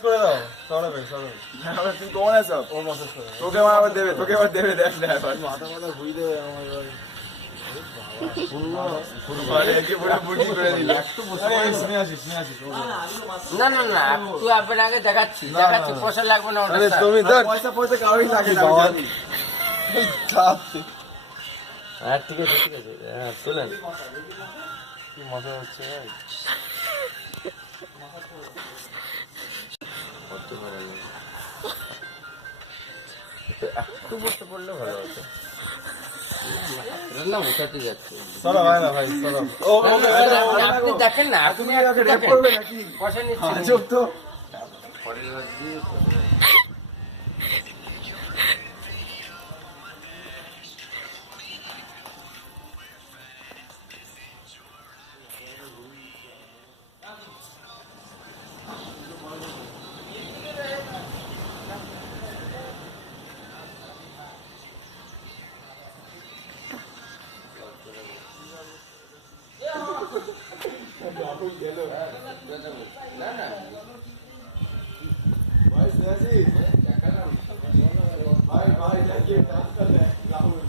করে দাও সরবে সরবে তুই কোন আছো ওর মেসেজ করে তোকে আবার দেবে দেখ না এবার মাথা মাথা ঘুরি দেবে আমার ভাই আরে একে পুরো বুটি করে দিল একটু বসে শুনে আসিস না না না তুই আপনার আগে দেখাচ্ছি পয়সা লাগবে না আরে তুমি দেখ পয়সা কাউই লাগে না আমি জানি হ্যাঁ ঠিক আছে হ্যাঁ শুনেন কি মজা হচ্ছে ভাই করতে পারে না একটু বসে পড়লে ভালো হতো না উঠাতে যাচ্ছে চলো ভাই না ভাই চলো আপনি দেখেন না আপনি রেপ করবে নাকি পয়সা নিচ্ছেন চুপ তো পরের বার দিয়ে না না ভাই দেখি ভাই ভাই দেখি ডান্স कर ले राहुल